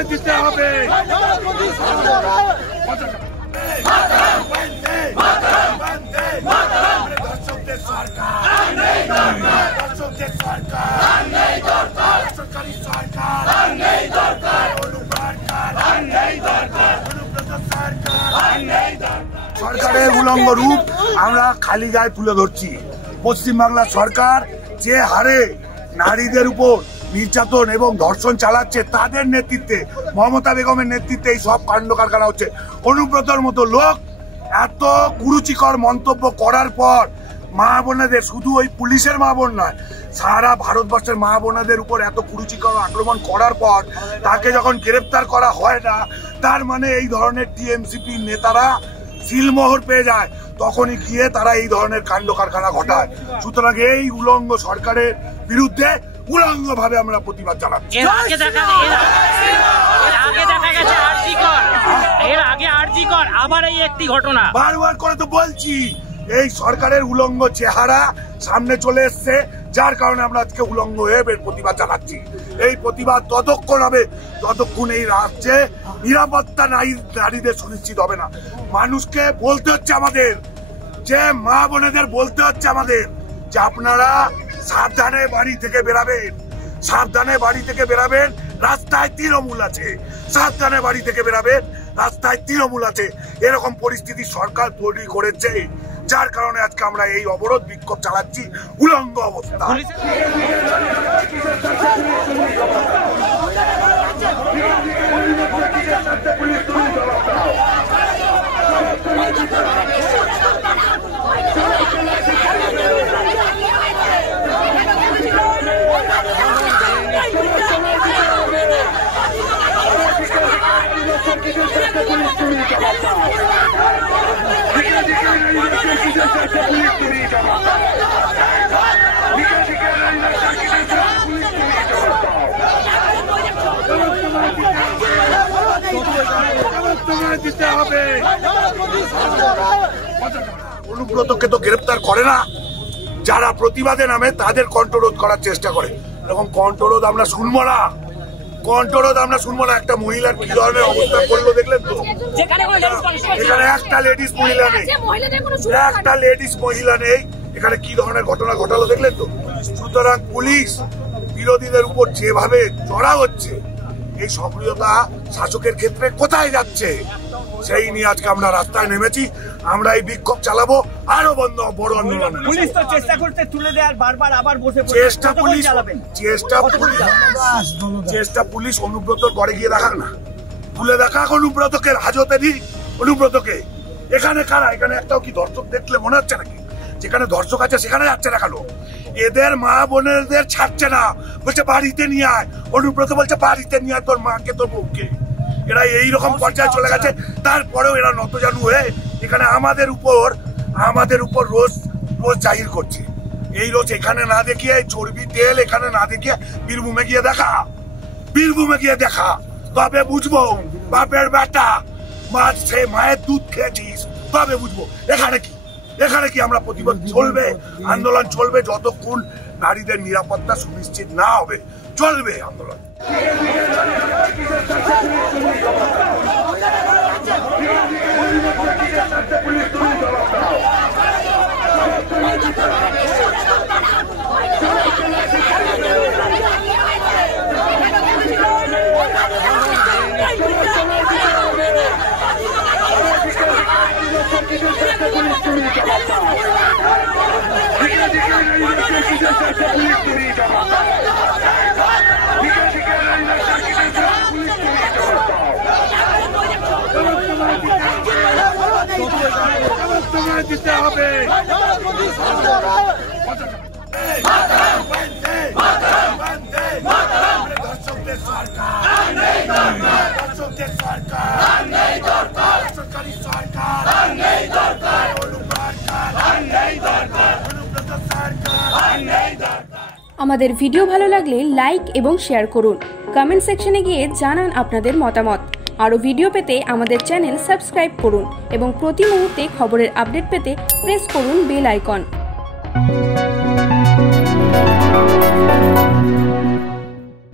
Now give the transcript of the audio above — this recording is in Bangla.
সময় দিতে হবে। সরকারের উলঙ্গ রূপ আমরা খালি গায়ে তুলে ধরছি। পশ্চিমবাংলার সরকার যে হারে নারীদের উপর নির্যাতন এবং ধর্ষণ চালাচ্ছে, তাদের নেতৃত্বে, মমতা বেগমের নেতৃত্বে এই সব কাণ্ড কারখানা হচ্ছে। অনুব্রতর মতো লোক এত কুরুচিকর মন্তব্য করার পর মা বোনেদের, শুধু ওই পুলিশের মা বোন নয়, সারা ভারতবর্ষের মা বোনেদের উপর এত কুরুচিকর আক্রমণ করার পর তাকে যখন গ্রেপ্তার করা হয় না, তার মানে এই ধরনের টিএমসিপি নেতারা সিলমোহর পেয়ে যায়, তখনই গিয়ে তারা এই ধরনের কাণ্ড কারখানা ঘটায়। সুতরাং এই উলঙ্গ সরকারের বিরুদ্ধে উলঙ্গ ভাবে আমরা প্রতিবাদ জানাচ্ছি। আবার এই একটি ঘটনা বারবার করে তো বলছি, এই সরকারের উলঙ্গ চেহারা সামনে চলে এসছে, যার কারণে আমরা আজকে উলঙ্গ হয়ে প্রতিবাদ জানাচ্ছি। এই প্রতিবাদ ততক্ষণ হবে ততক্ষণ এই রাজ্যে নিরাপত্তা নারীদের সুনিশ্চিত হবে না। মানুষকে বলতে হচ্ছে আমাদের, যে মা বোনেদের বলতে হচ্ছে আমাদের, যে আপনারা সাবধানে বাড়ি থেকে বেরাবেন, সাবধানে বাড়ি থেকে বেরাবেন, রাস্তায় তৃণমূল আছে, সাবধানে বাড়ি থেকে বেরাবেন, রাস্তায় তৃণমূল আছে। এরকম পরিস্থিতি সরকার তৈরি করেছে, যার কারণে আজকে আমরা এই অবরোধ বিক্ষোভ চালাচ্ছি উলঙ্গ অবস্থা। অনুব্রতকে তো গ্রেপ্তার করে না, যারা প্রতিবাদে নামে তাদের কণ্ঠরোধ করার চেষ্টা করে। এরকম কণ্ঠরোধ আমরা শুনবো না, কণ্ঠরোধ আমরা শুনবো না। একটা মহিলার কি ধরনের অবস্থা করলো দেখলেন তো? এখানে একটা লেডিস মহিলা নেই, একটা লেডিস মহিলা নেই, এখানে কি ধরনের ঘটনা ঘটালো দেখলেন তো? সুতরাং পুলিশ বিরোধীদের উপর যেভাবে চড়া হচ্ছে, এই সক্রিয়তা শাসকের ক্ষেত্রে কোথায় যাচ্ছে, সেই নিয়ে আজকে আমরা রাস্তায় নেমেছি। আমরা এই বিক্ষোভ চালাবো, আরো বড় আন্দোলন। পুলিশ তো চেষ্টা করতে তুলে দেওয়ার, বারবার আবার বসে চেষ্টা পুলিশ অনুব্রতর ঘরে গিয়ে দেখাক না, তুলে দেখাক অনুব্রতকে, হাজতে দিই অনুব্রতকে। এখানে কারা? এখানে একটাও কি ধর্ষক দেখলে মনে হচ্ছে নাকি? যেখানে ধর্ষক আছে সেখানে যাচ্ছে না কেন? এদের মা বোনেদের ছাড়ছে না, বলছে বাড়িতে নিয়ে আয়। অনুব্রত বলছে বাড়িতে নিয়ে আয় তোর মাকে, তোর বউকে। এরা এইরকম পর্যায়ে চলে গেছে, তারপরেও এরা নতজানু হয়ে এখানে আমাদের উপর রোজ জাহির করছে। এই রোজ এখানে না দেখিয়ে, চর্বি তেল এখানে না দেখিয়ে বীরভূমে গিয়ে দেখা, বীরভূমে গিয়ে দেখা, তবে বুঝবো বাপের বেটা, সে মায়ের দুধ খেয়েছিস, তবে বুঝবো। এখানে কি আমরা প্রতিবাদ চলবে, আন্দোলন চলবে যতক্ষণ নারীদের নিরাপত্তা সুনিশ্চিত না হবে, চলবে আন্দোলন। দিতে হবে। আমাদের ভিডিও ভালো লাগলে লাইক এবং শেয়ার করুন। কমেন্ট সেকশনে গিয়ে জানান আপনাদের মতামত। আরও ভিডিও পেতে আমাদের চ্যানেল সাবস্ক্রাইব করুন এবং প্রতি মুহূর্তে খবরের আপডেট পেতে প্রেস করুন বেল আইকন।